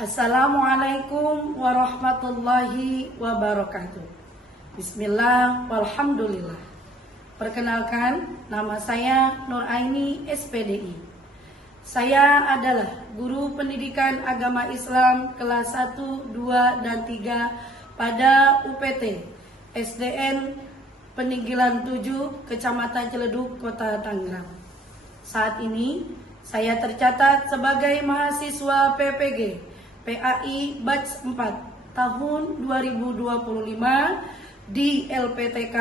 Assalamualaikum warahmatullahi wabarakatuh. Bismillah, walhamdulillah. Perkenalkan, nama saya Nur Aini SPDI. Saya adalah guru pendidikan agama Islam kelas 1, 2, dan 3 pada UPT SDN Peninggilan 7, Kecamatan Ciledug, Kota Tangerang. Saat ini saya tercatat sebagai mahasiswa PPG PAI Batch 4 tahun 2025 di LPTK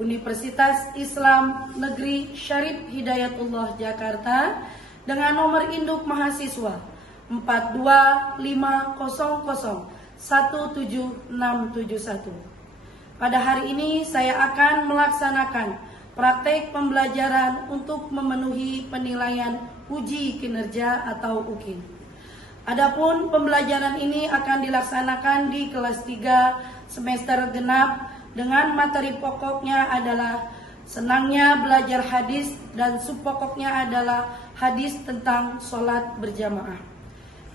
Universitas Islam Negeri Syarif Hidayatullah Jakarta dengan nomor induk mahasiswa 425001771. Pada hari ini saya akan melaksanakan praktek pembelajaran untuk memenuhi penilaian uji kinerja atau UKIN. Adapun pembelajaran ini akan dilaksanakan di kelas 3 semester genap dengan materi pokoknya adalah senangnya belajar hadis dan subpokoknya adalah hadis tentang sholat berjamaah.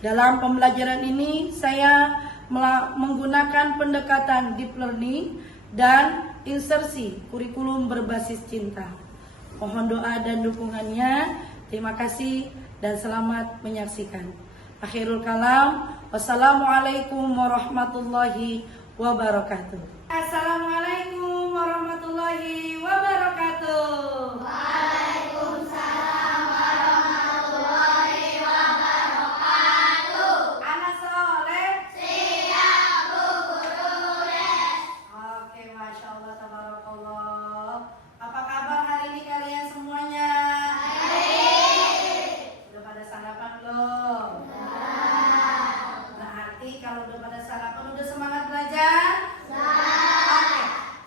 Dalam pembelajaran ini saya menggunakan pendekatan deep learning dan insersi kurikulum berbasis cinta. Mohon doa dan dukungannya. Terima kasih dan selamat menyaksikan. Akhirul kalam, wassalamualaikum warahmatullahi wabarakatuh. Assalamualaikum warahmatullahi wabarakatuh. Waalaikumsalam warahmatullahi wabarakatuh. Anak soleh Siap, Bu Guru Les. Oke, Masya Allah, tabarakallah. Apa kabar hari ini kalian semuanya? Baik. Sudah pada sarapan belum? Berarti kalau udah pada sarapan udah semangat belajar? Oke,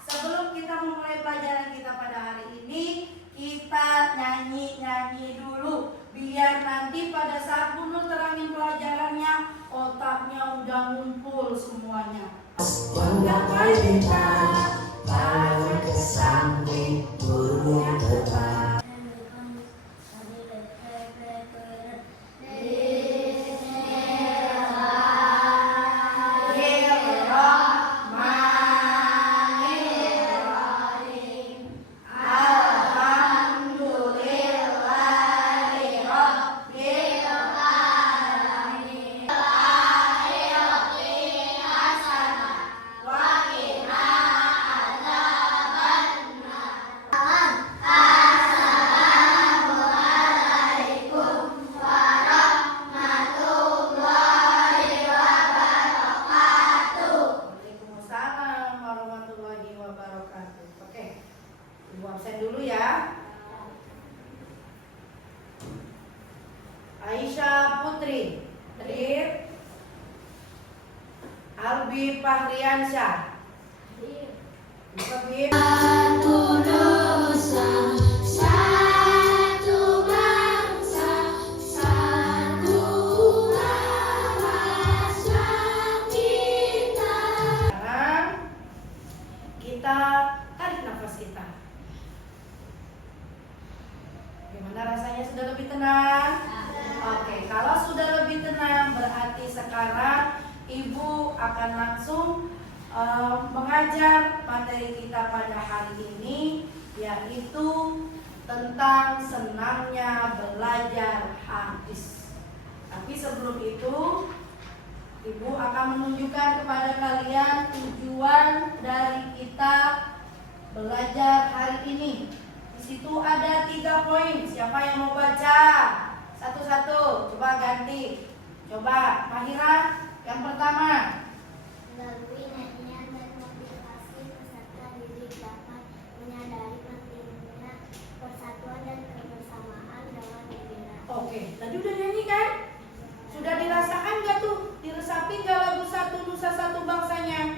sebelum kita memulai pelajaran kita pada hari ini, kita nyanyi-nyanyi dulu biar nanti pada saat Bunur terangin pelajarannya, otaknya udah ngumpul semuanya. Banggakan kita, tangan ke samping, gurunya depan. Waalaikumsalam warahmatullahi wabarakatuh. Oke, Ibu absen dulu ya. Aisyah Putri, Rif, Albi Fahriansyah, Bisa Bib. Satu dosa, satu bangsa, satu bahasa kita. Sekarang kita tarik nafas kita. Gimana rasanya, sudah lebih tenang? Oke, kalau sudah lebih tenang berarti sekarang Ibu akan langsung mengajar materi kita pada hari ini, yaitu tentang senangnya belajar hadis. Tapi sebelum itu Ibu akan menunjukkan kepada kalian tujuan dari kita belajar hari ini. Di situ ada 3 poin. Siapa yang mau baca? Satu-satu. Coba ganti. Coba Mahira, yang pertama. Melalui nyanyian dan motivasi peserta didik dapat menyadari pentingnya persatuan dan kebersamaan dalam negara. Oke, tadi udah nyanyi kan? Sudah dirasakan gak tuh? Diresapi gak lagu Satu Nusa Satu Bangsanya?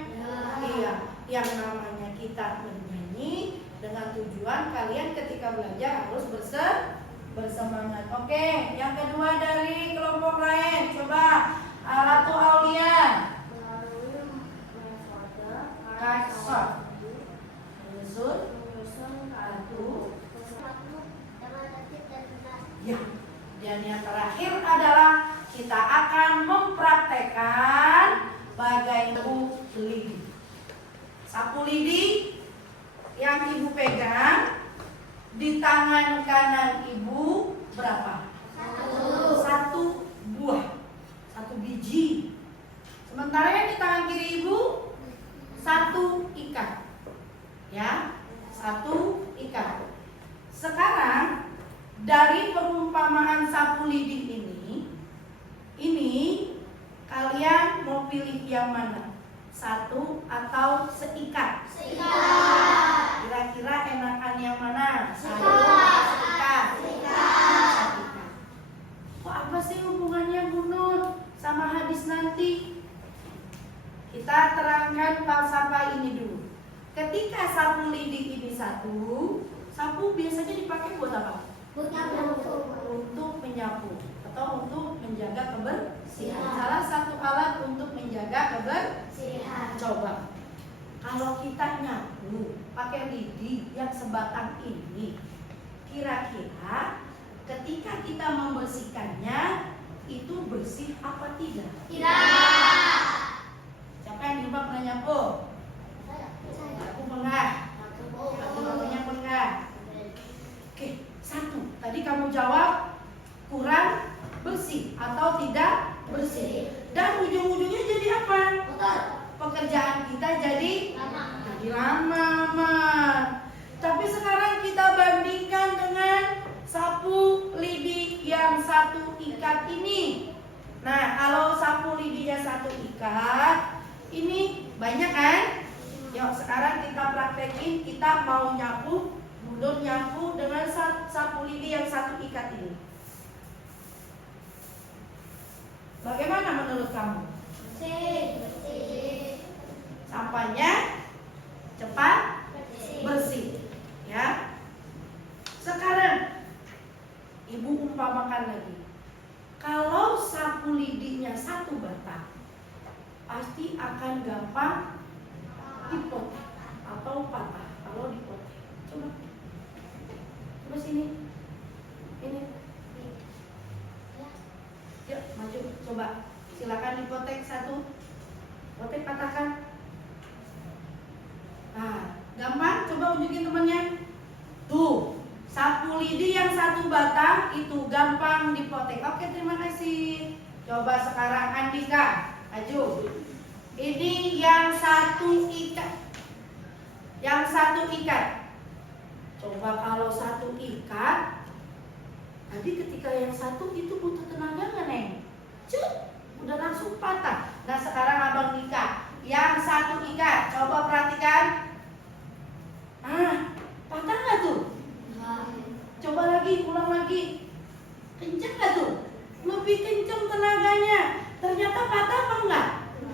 Iya, yang namanya kita bernyanyi dengan tujuan kalian ketika belajar harus bersemangat. Oke, yang kedua dari kelompok lain, coba Ratu Aulia. Melalui metode Kasot. menyusun Kartu. sesuatu dengan tertib dan benar. Ya, dan yang terakhir adalah kita akan mempraktekkan bagai sapu lidi. Sapu lidi yang ibu pegang di tangan kanan ibu berapa? Satu buah, satu biji. Sementara yang di tangan kiri ibu satu ikat, ya, satu ikat. Sekarang dari perumpamaan sapu lidi ini kalian mau pilih yang mana? Satu atau seikat? Seikat. Kira-kira enakan yang mana? Satu, seikat. Seikat. Kok apa sih hubungannya Bu Nur sama hadis nanti? Kita terangkan falsafah ini dulu. Ketika sapu lidi ini satu, sapu biasanya dipakai buat apa? Untuk menyapu atau untuk menjaga kebersihan. Salah satu alat untuk menjaga kebersihan. Coba, kalau kita nyapu pakai lidi yang sebatang ini, kira-kira ketika kita membersihkannya itu bersih apa tidak? Tidak. Siapa yang di rumah pernah nyapu? Aku pernah. Aku namanya pernah. Oke, satu. Tadi kamu jawab kurang bersih atau tidak bersih. Dan ujung-ujungnya jadi apa? Pekerjaan kita jadi lama. Tapi sekarang kita bandingkan dengan sapu lidi yang satu ikat ini. Nah, kalau sapu lidinya satu ikat, ini banyak kan? Yuk sekarang kita praktekin, kita mau nyapu, mundur nyapu dengan sapu lidi yang satu ikat ini. Bagaimana menurut kamu? Bersih. Sampahnya cepat bersih, ya. Sekarang ibu umpamakan lagi. Kalau sapu lidinya satu batang, pasti akan gampang dipotek atau patah kalau dipotek. Coba sini, ini. Yuk maju, coba. Silakan dipotek satu. Potek, patahkan. Nah, gampang. Coba unjukin temannya. Tuh, sapu lidi yang satu batang itu gampang dipotek. Oke, terima kasih. Coba sekarang Andika, maju. Ini yang satu ikat. Yang satu ikat. Coba kalau satu ikat, tadi ketika yang satu itu butuh tenaga nggak, Neng? Udah langsung patah. Nah sekarang Abang Nika, yang satu ikat. Coba perhatikan. Patah nggak tuh? Coba lagi, ulang lagi. Kenceng nggak tuh? Lebih kenceng tenaganya. Ternyata patah apa enggak?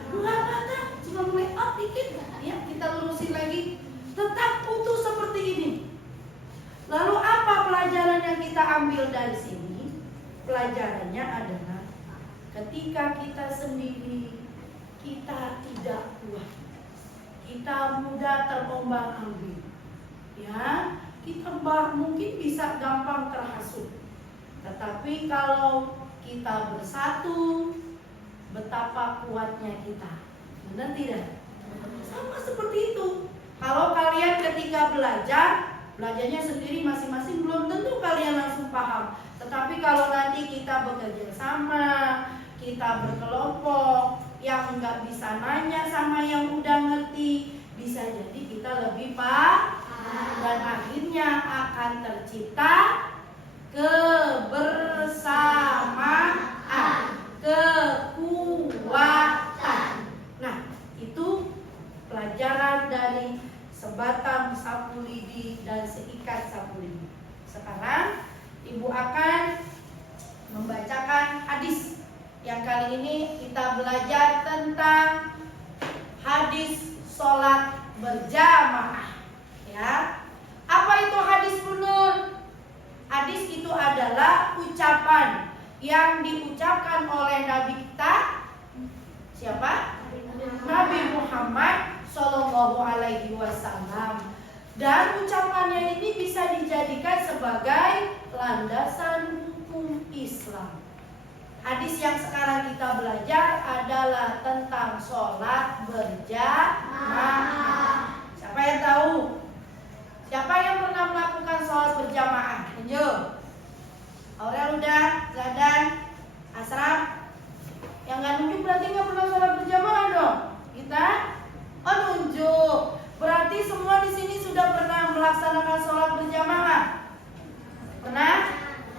Enggak patah, cuma mulai up dikit. Ya, kita lurusin lagi. Tetap utuh seperti ini. Lalu apa pelajaran yang kita ambil dari sini? Pelajarannya adalah ketika kita sendiri, kita tidak kuat. Kita mudah terombang-ambing. Ya, kita mungkin bisa gampang terhasut. Tetapi kalau kita bersatu, betapa kuatnya kita. Benar tidak? Sama seperti itu. Kalau kalian ketika belajarnya sendiri masing-masing belum tentu kalian langsung paham. Tetapi kalau nanti kita bekerja sama, kita berkelompok, yang nggak bisa nanya sama yang udah ngerti, bisa jadi kita lebih paham. Dan akhirnya akan tercipta kebersamaan, kekuatan. Nah, itu pelajaran dari sebatang sapu lidi dan seikat sapu lidi. Sekarang ibu akan membacakan hadis. Yang kali ini kita belajar tentang hadis sholat berjamaah. Ya, apa itu hadis Bu Nur? Hadis itu adalah ucapan yang diucapkan oleh Nabi kita. Siapa? Nabi Muhammad Sallallahu Alaihi Wasallam. Dan ucapannya ini bisa dijadikan sebagai landasan hukum Islam. Hadis yang sekarang kita belajar adalah tentang sholat berjamaah. Siapa yang tahu? Siapa yang pernah melakukan sholat berjamaah? Tunjuk. Aurel udah, Zadan, Asraf. Yang nggak nunjuk berarti nggak pernah sholat berjamaah dong. Kita, oh nunjuk. Berarti semua di sini sudah pernah melaksanakan sholat berjamaah. Pernah?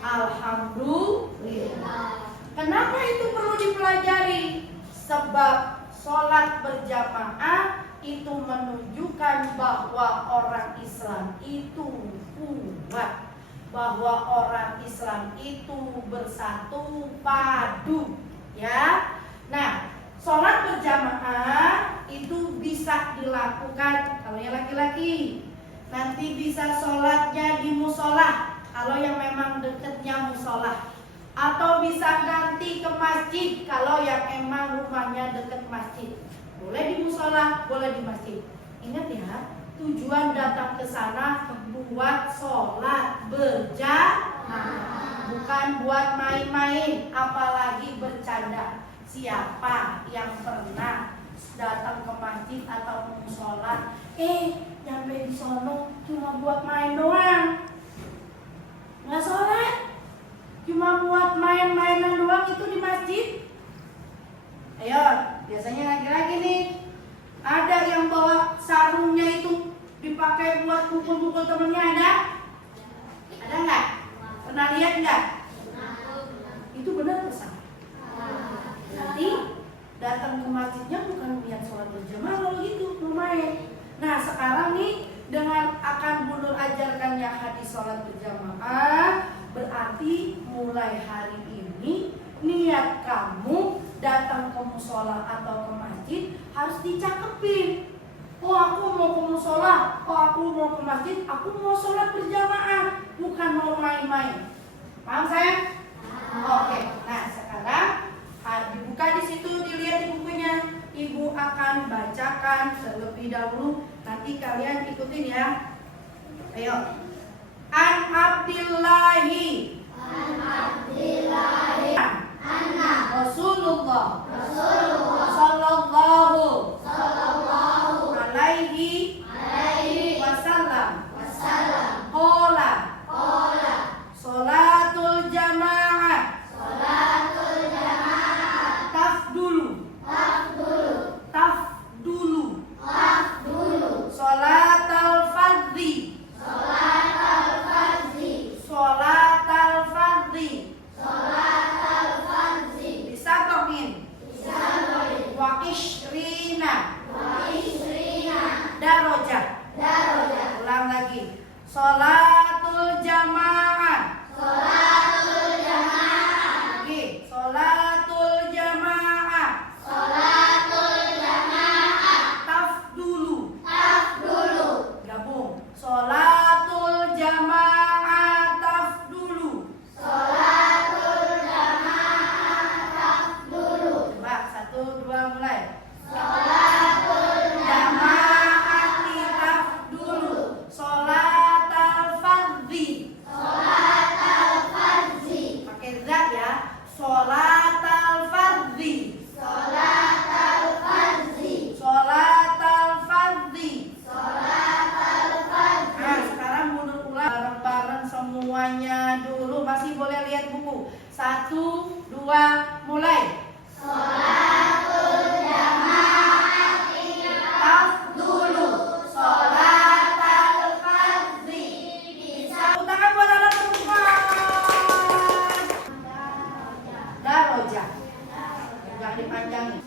Alhamdulillah. Kenapa itu perlu dipelajari? Sebab sholat berjamaah itu menunjukkan bahwa orang Islam itu kuat, bahwa orang Islam itu bersatu padu, ya. Nah, sholat berjamaah itu bisa dilakukan kalau yang laki-laki. Nanti bisa sholatnya di musola kalau yang memang dekatnya musola. Atau bisa ganti ke masjid kalau yang emang rumahnya dekat masjid. Boleh di musola, boleh di masjid. Ingat ya, tujuan datang ke sana buat sholat berjamaah, bukan buat main-main, apalagi bercanda. Siapa yang pernah datang ke masjid atau musola, nyampe di sono cuma buat main doang, nggak sholat? Cuma buat main-mainan doang itu di masjid. Ayo, biasanya laki-laki nih ada yang bawa sarungnya itu dipakai buat pukul-pukul temennya, ada? Ada nggak? Pernah lihat nggak? Itu benar atau salah? Nanti datang ke masjidnya bukan lihat sholat berjamaah kalau gitu, mau main. Nah sekarang nih dengan akan Bunur ajarkannya hadis sholat berjamaah, berarti mulai hari ini niat kamu datang ke musola atau ke masjid harus dicakepin. Oh aku mau ke musola, oh aku mau ke masjid, aku mau sholat berjamaah, bukan mau main-main. Paham saya? Oke. Nah sekarang dibuka di situ, dilihat di bukunya. Ibu akan bacakan terlebih dahulu, nanti kalian ikutin ya. Ayo. An Abdillahi anna Rasulullah sallallahu alaihi wasallam qala sholatul jamaah tafdulu sholatal fardhi disatokin wa ishrina darajah. Ulang lagi. Sholatul jamaah. Oke, sholatul jamaah. Tafdulu. Gabung. Sholatul jamaah tafdulu. Coba 1, 2 mulai. Jamaati tafdulu sholatal fardhi. Pakai zat ya. Sholatal fardhi. Nah, sekarang mundur ulang bareng-bareng semuanya dulu. Masih boleh lihat buku. 1, 2, mulai. Tafdulu sholatal fardhi. Tepuk tangan buat anak perempuan. Darajah. Jangan dipanjangin.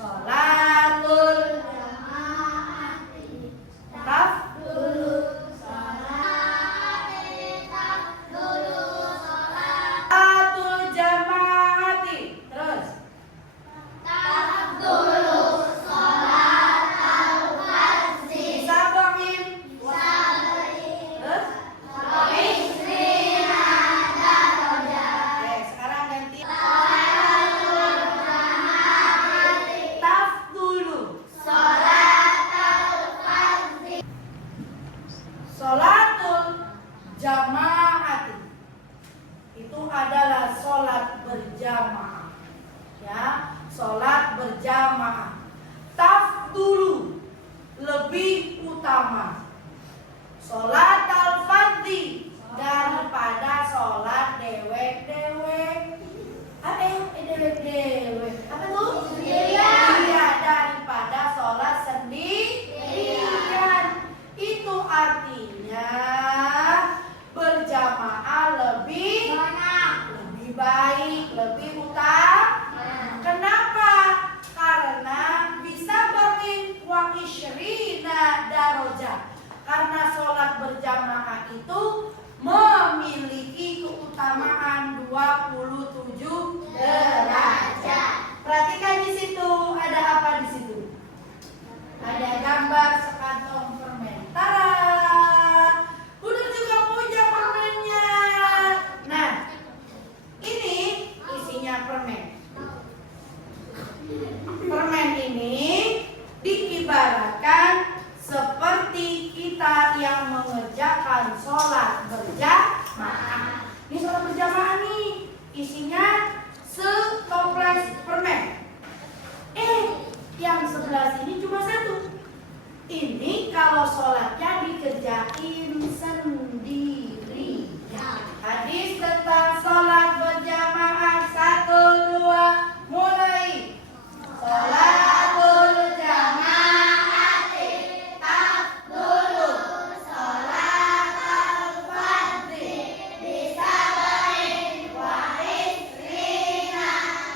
Sholat jamaati itu adalah sholat berjamaah. Ya, sholat berjamaah. Tafdulu lebih utama. Sholat al-fardhi daripada sholat dewek-dewek. Apa ya? Dewek-dewek. Apa tuh? Sendirian. Iya, daripada sholat sendirian. Itu artinya berjamaah lebih baik, lebih utama. Kenapa? Karena bisa bagi wa isyrina darajah. Karena sholat berjamaah itu memiliki keutamaan 27 derajat. Perhatikan di situ, ada apa di situ? Ada gambar sekantong permen. Tara! Bunda juga punya permennya. Nah, ini isinya permen. Permen ini diibaratkan seperti kita yang mengerjakan sholat berjamaah. Ini sholat berjamaah nih, isinya setoples permen. Yang sebelah sini cuma satu. Ini kalau sholatnya dikerjain sendiri. Hadis tentang sholat berjamaah 1, 2, mulai. Sholatul jamaati tafdulu sholatul fardhi bisabain wa isrina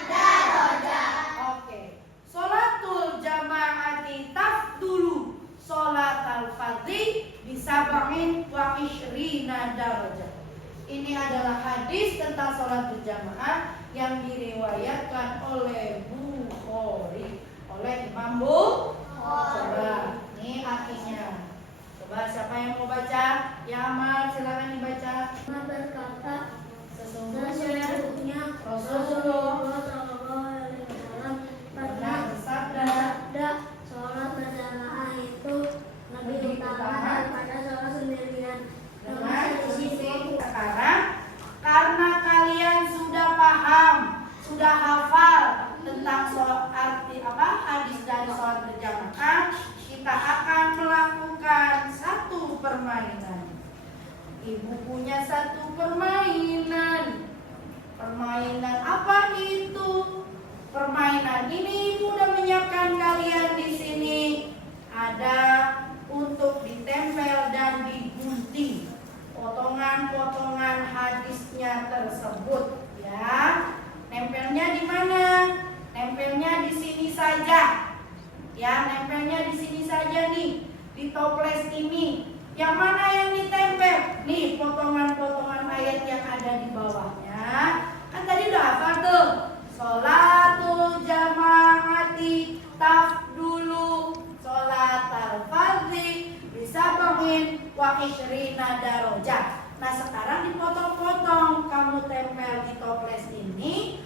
darajah. Oke. Sholatul jamaati tafdulu sholatul fardhi bisabain wa isrina darajah. Ini adalah hadis tentang sholat berjamaah yang diriwayatkan oleh Bukhari, oleh Imam Bukhari. Ini artinya. Coba siapa yang mau baca? Ya Amal, silakan dibaca. Berkata, Sesungguhnya Rasulullah pernah bersabda, sholat berjamaah itu lebih utama daripada sholat sendirian. dengan sisi sekarang karena kalian sudah paham, sudah hafal tentang arti hadis dari sholat berjamaah, kita akan melakukan satu permainan. Ibu punya satu permainan. Permainan apa itu? Permainan ini ibu udah menyiapkan kalian di sini. Ada untuk ditempel dan digunting potongan-potongan hadisnya tersebut, ya. Nempelnya di mana? Nempelnya di sini saja. Ya, nempelnya di sini saja nih, di toples ini. Yang mana yang ditempel? Nih, potongan-potongan ayat yang ada di bawahnya. Kan tadi udah hafal tuh. Sholatul jamaati tafdulu sholatul fardhi bisabain wa isrina darajah. Nah, sekarang dipotong-potong, kamu tempel di toples ini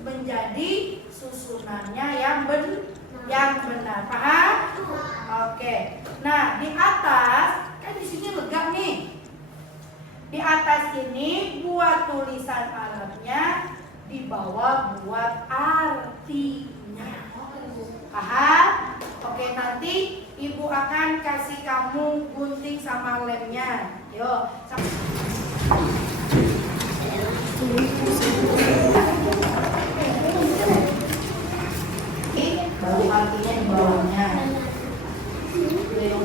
menjadi susunannya yang benar. Paham? Oke. Nah, di atas kan di sini lega nih. Di atas ini buat tulisan Arabnya, di bawah buat artinya. Paham? Oke, nanti ibu akan kasih kamu gunting sama lemnya. Yuk. Baru artinya di bawahnya.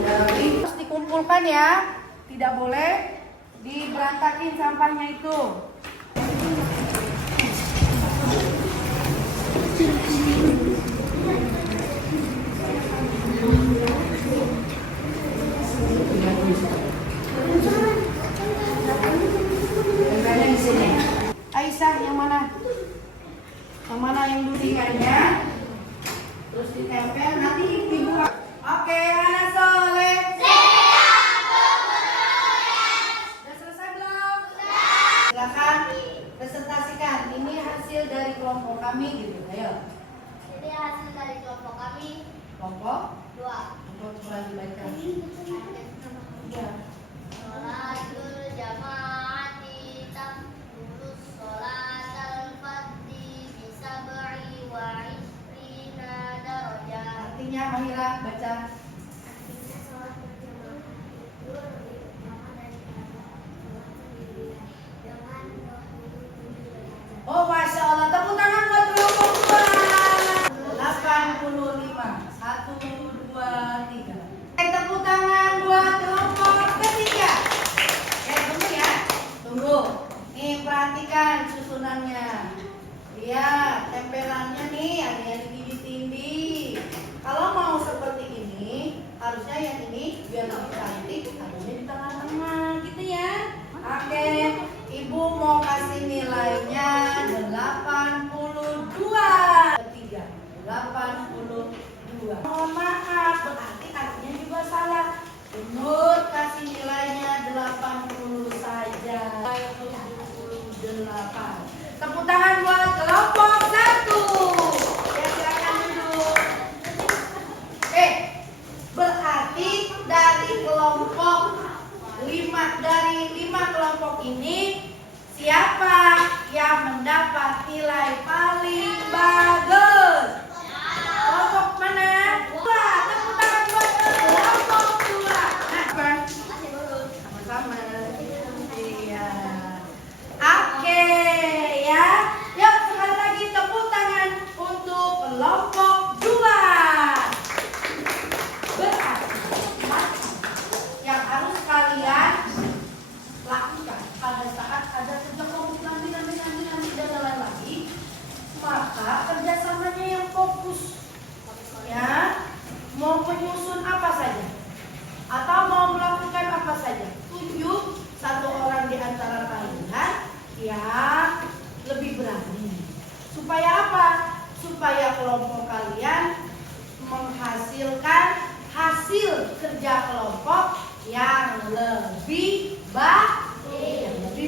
Harus dikumpulkan ya. Tidak boleh diberantakin sampahnya itu. Tempelnya di sini. Aisyah yang mana? Yang mana yang dulu ikannya? Terus ditempel nanti ibu. Oke, anak soleh. Sudah selesai belum? Silakan presentasikan. Ini hasil dari kelompok kami gitu. Ayo. Jadi hasil dari kelompok kami Kelompok 2. untuk coba dibaca. Ya. Sholatul jamaah Amira baca. Artinya sholat berjamaah itu lebih utama daripada sholat sendirian dengan 27 derajat. Oh, Masya Allah. Tepuk tangan buat kelompok 2. 85. 1, 2, 3. Tepuk tangan buat kelompok ketiga. Tunggu ya. Tunggu. Nih, perhatikan susunannya. Lihat, tempelannya nih ada yang ditindih-tindih. Kalau mau seperti ini, harusnya yang ini biar lebih cantik, harusnya di tengah-tengah gitu ya. Oke, Ibu mau kasih nilainya 82. Ketiga, 82. Mohon maaf, berarti artinya juga salah. Nur kasih nilainya 80 saja. 78. Tepuk tangan buat kelompok 1. Ya, silakan duduk. Berarti dari kelompok 5 kelompok ini siapa yang mendapat nilai paling bagus? Kelompok mana? 2. Tepuk tangan buat kelompok 2. Nah, Bang. Sama-sama. Iya. Oke ya. Yuk sekali lagi tepuk tangan untuk kelompok 2. Berarti yang harus kalian lakukan pada saat ada kerja kelompok nanti dan lain lagi, maka kerjasamanya yang fokus ya, mau menyusun apa saja atau mau melakukan apa saja, tunjuk satu orang di antara kalian yang lebih berani. Supaya apa? Supaya kelompok kalian menghasilkan hasil kerja kelompok yang lebih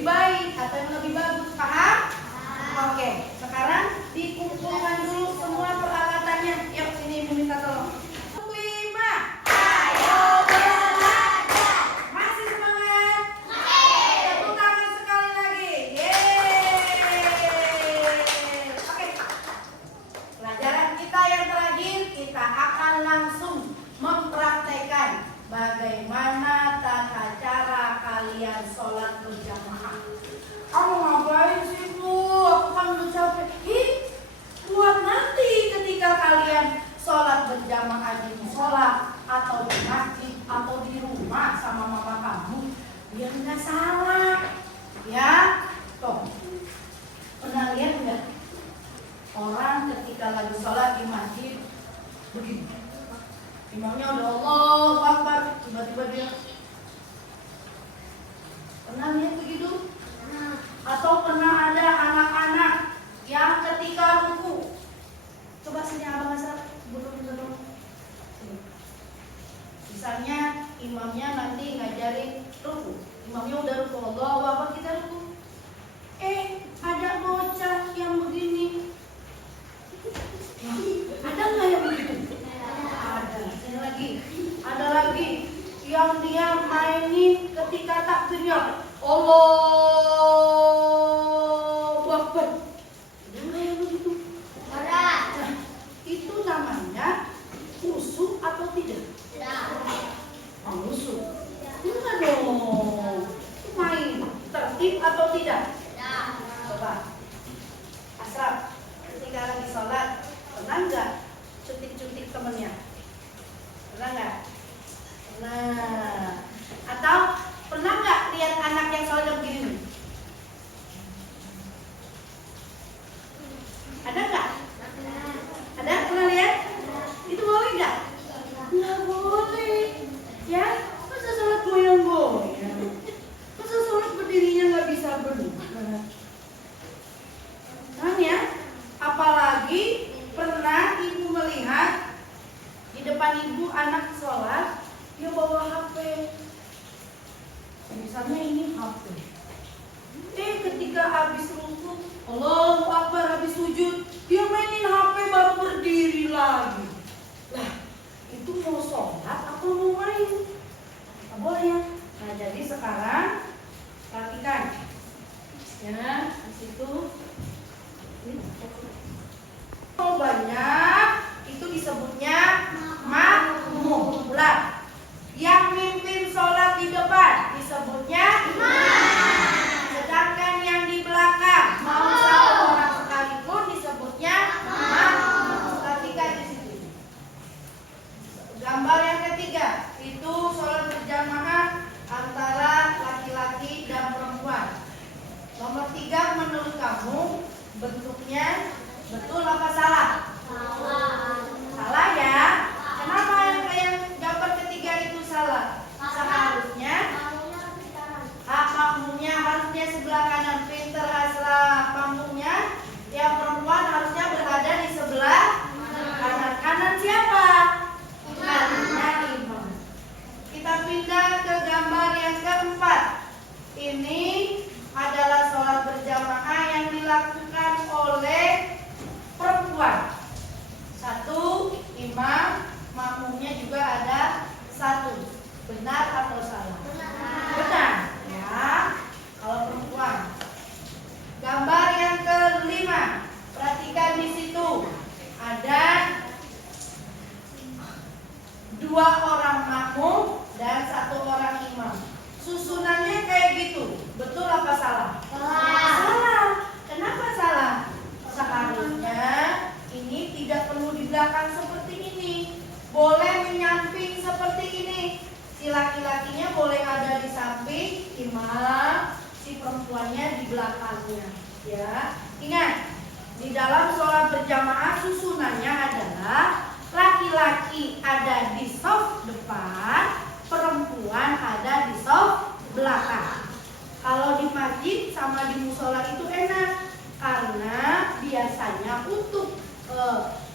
baik atau yang lebih bagus. Paham? Oke, sekarang dikumpulkan dulu semua peralatannya. Yuk sini Ibu minta tolong. 5. Ayo belajar. Masih semangat? Tepuk tangan sekali lagi. Yeay. Oke. Pelajaran kita yang terakhir, kita akan langsung mempraktekkan bagaimana tata cara kalian sholat berjamaah. Kamu ngapain sih Bu? Aku kan udah capek. Buat nanti ketika kalian sholat berjamaah di musola atau di masjid atau di rumah sama mama kamu, biar nggak salah. Ya, toh. Pernah lihat nggak orang ketika lagi sholat di masjid begini? Imamnya udah Allahu Akbar, tiba-tiba dia. Pernah lihat begitu? Atau pernah ada anak-anak yang ketika ruku, coba sini abang asal dulu. Misalnya imamnya nanti ngajarin ruku, imamnya udah ruku, Allahu Akbar, kita ruku. Ada bocah yang begini. Ada nggak yang begitu? Ada. Ini lagi. Ada lagi yang dia mainin ketika takbirnya Allahu Akbar. Ada nggak yang begitu? Ada. Nah, itu namanya khusyuk atau tidak? Khusyuk. Enggak dong. Main tertib atau tidak? Coba. Asraf, ketika lagi sholat, pernah nggak cuntik-cuntik temennya? Pernah nggak? Pernah. Atau pernah nggak lihat anak yang sholat begini nih? Ada nggak? Ada? Pernah lihat? Itu boleh nggak? Nggak boleh. Ya? Masa sholat goyang-goyang? Masa sholat berdirinya nggak bisa benar? Nah ya, apalagi pernah ibu melihat di depan ibu anak sholat, dia bawa HP. Misalnya ini HP. Ketika habis ruku, Allahu Akbar, habis sujud, dia mainin HP baru berdiri lagi. Lah, itu mau sholat atau mau main? Nggak boleh ya. Nah jadi sekarang perhatikan, ya di situ. Banyak itu disebutnya kamu bentuknya betul apa salah? Salah ya. Kenapa yang gambar ketiga itu salah? Seharusnya makmumnya harusnya sebelah kanan. Pinter Asra, makmumnya yang perempuan harusnya berada di sebelah kanan. Kanan siapa? Kanannya imam. Kita pindah ke gambar yang keempat. Ini adalah sholat berjamaah yang dilakukan oleh perempuan. Satu imam, makmumnya juga ada satu. Benar atau salah? Benar ya. Kalau perempuan. Gambar yang kelima. Perhatikan di situ. Ada 2 orang makmum dan 1 orang imam. Susunannya kayak gitu. Betul apa salah? Salah. Kenapa salah? Seharusnya ini tidak perlu di belakang seperti ini. Boleh menyamping seperti ini. Si laki-lakinya boleh ada di samping imam, si perempuannya di belakangnya. Ya, ingat di dalam sholat berjamaah susunannya adalah laki-laki ada di shaf depan, perempuan ada di shaf belakang. Kalau di masjid sama di musola itu enak karena biasanya untuk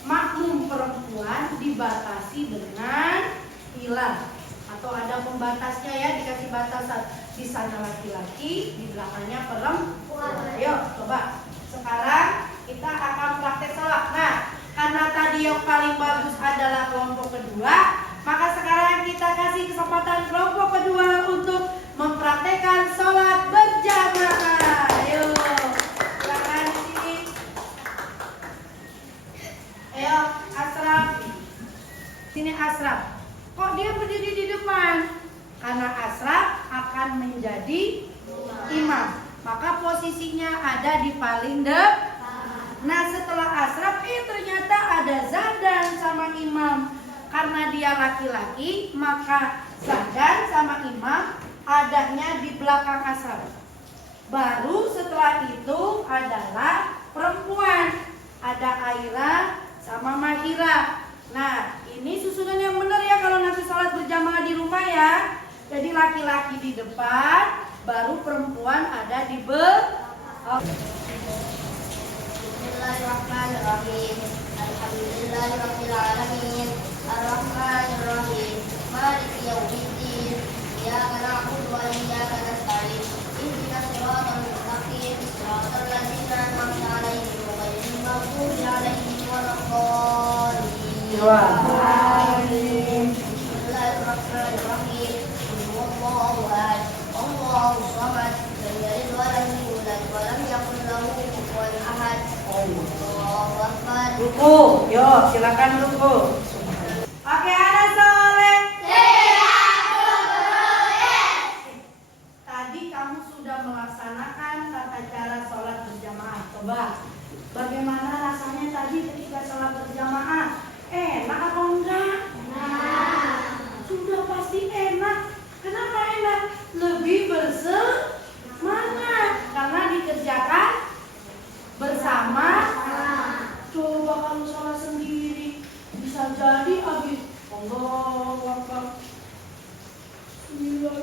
makmum perempuan dibatasi dengan hilang atau ada pembatasnya ya, dikasih batasan di sana laki-laki, di belakangnya perempuan. Ayo coba sekarang kita akan praktek sholat. Nah, karena tadi yang paling bagus adalah kelompok kedua, maka sekarang kita kasih kesempatan kelompok kedua untuk mempraktekkan sholat berjamaah. Ayo, silakan di sini. Ayo, Asraf. Sini Asraf. Kok dia berdiri di depan? Karena Asraf akan menjadi imam. Maka posisinya ada di paling depan. Nah, setelah Asraf ternyata ada Zadan sama imam. Karena dia laki-laki, maka Zadan sama imam adanya di belakang Asraf. Baru setelah itu adalah perempuan. Ada Aira sama Mahira. Nah, ini susunan yang benar ya kalau nanti sholat berjamaah di rumah ya. Jadi laki-laki di depan, baru perempuan ada di belakang. Bismillahirrahmanirrahim. Alhamdulillahirabbil alamin. Arrahmanirrahim. Maliki yaumiddin. Iyyaka na'budu wa iyyaka nasta'in. Ihdinas siratal mustaqim. Siratal ladzina an'amta 'alaihim ghairil maghdubi 'alaihim waladdallin. Bismillahirrahmanirrahim. Allahu ahad. Allahu samad. Lam yalid wa lam yulad wa lam yakul lahu kufuwan ahad. Allahu akbar. Ruku, yuk silakan ruku. Oke, ada soleh. Tadi kamu sudah melaksanakan tata cara sholat berjamaah. Coba, bagaimana rasanya tadi ketika sholat berjamaah? Enak atau enggak? Nah, Sudah pasti enak. Kenapa enak? Lebih bersemangat karena dikerjakan bersama. Coba kalau sholat sendiri bisa jadi habis Allahu Akbar, nggak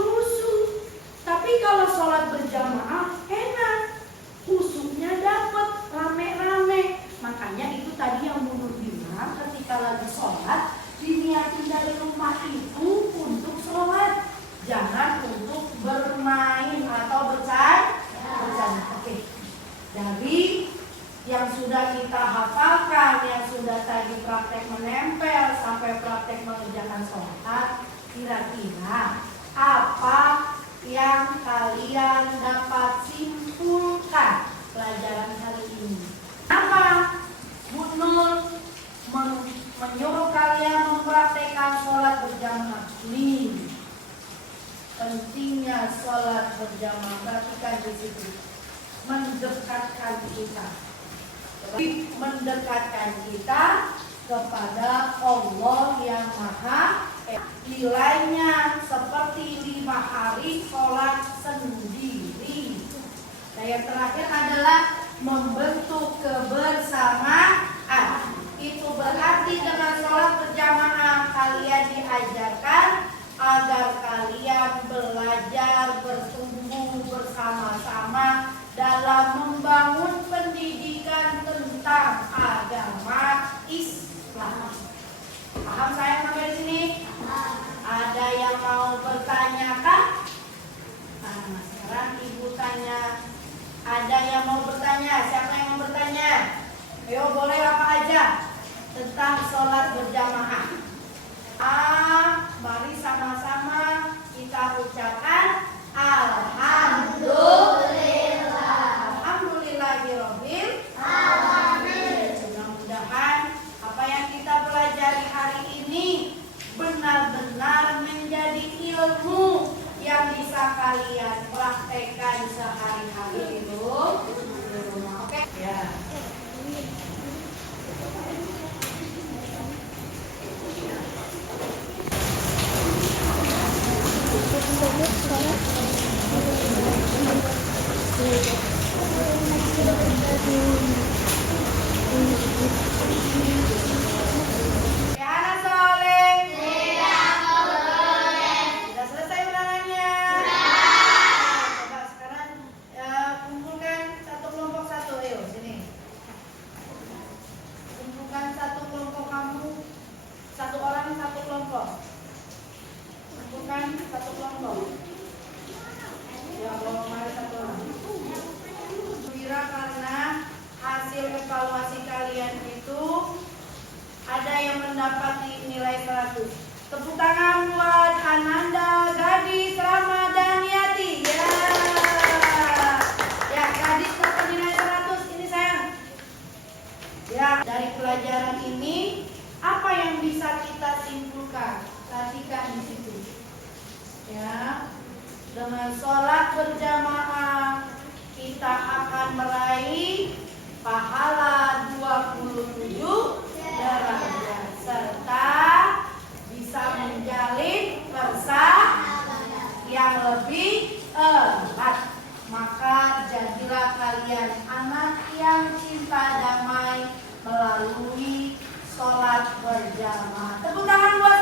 khusyuk. Tapi kalau sholat berjamaah enak, khusyuknya dapat rame-rame. Makanya itu tadi yang Munur bilang ketika lagi sholat diniatin dari rumah itu untuk sholat, jangan untuk bermain atau bercanda. Oke. Dari yang sudah kita hafalkan, yang sudah tadi praktek menempel sampai praktek mengerjakan sholat, kira-kira apa yang kalian dapat simpulkan pelajaran hari ini? Apa Bu Nur menyuruh kalian mempraktekkan sholat berjamaah? Nih, pentingnya sholat berjamaah. Perhatikan di situ. Mendekatkan kita kepada Allah yang Maha Esa. Nilainya seperti 5 hari sholat sendiri. Yang terakhir adalah membentuk kebersamaan. Itu berarti dengan sholat berjamaah kalian diajarkan agar kalian belajar bertumbuh bersama-sama dalam membangun pendidikan tentang agama Islam. Paham saya sampai di sini? Ada yang mau bertanya kah? Nah, sekarang ibu tanya. Ada yang mau bertanya? Siapa yang mau bertanya? Ayo, boleh apa aja tentang sholat berjamaah. Mari sama-sama kita ucapkan Alhamdulillah. Alhamdulillahirobbil alamin. Mudah-mudahan apa yang kita pelajari hari ini benar-benar menjadi ilmu yang bisa kalian praktekkan sehari-hari di rumah. Oke? Ya. Ya, anak soleh. Sudah selesai ulangannya? Coba sekarang kumpulkan satu kelompok satu. Ayo sini. Kumpulkan satu kelompok kamu. Satu orang satu kelompok. Kumpulkan satu kelompok. Ya, mari satu orang. Gembira karena hasil evaluasi kalian itu ada yang mendapati nilai 100. Tepuk tangan buat Ananda, Gadis, Rama, dan Yati. Ya, ya, Gadis dapat nilai 100. Ini sayang. Ya, dari pelajaran ini apa yang bisa kita simpulkan? Perhatikan di situ. Ya, dengan sholat berjamaah kita akan meraih pahala 27 derajat serta bisa menjalin persahabatan yang lebih erat. Maka jadilah kalian anak yang cinta damai melalui sholat berjamaah. Tepuk tangan buat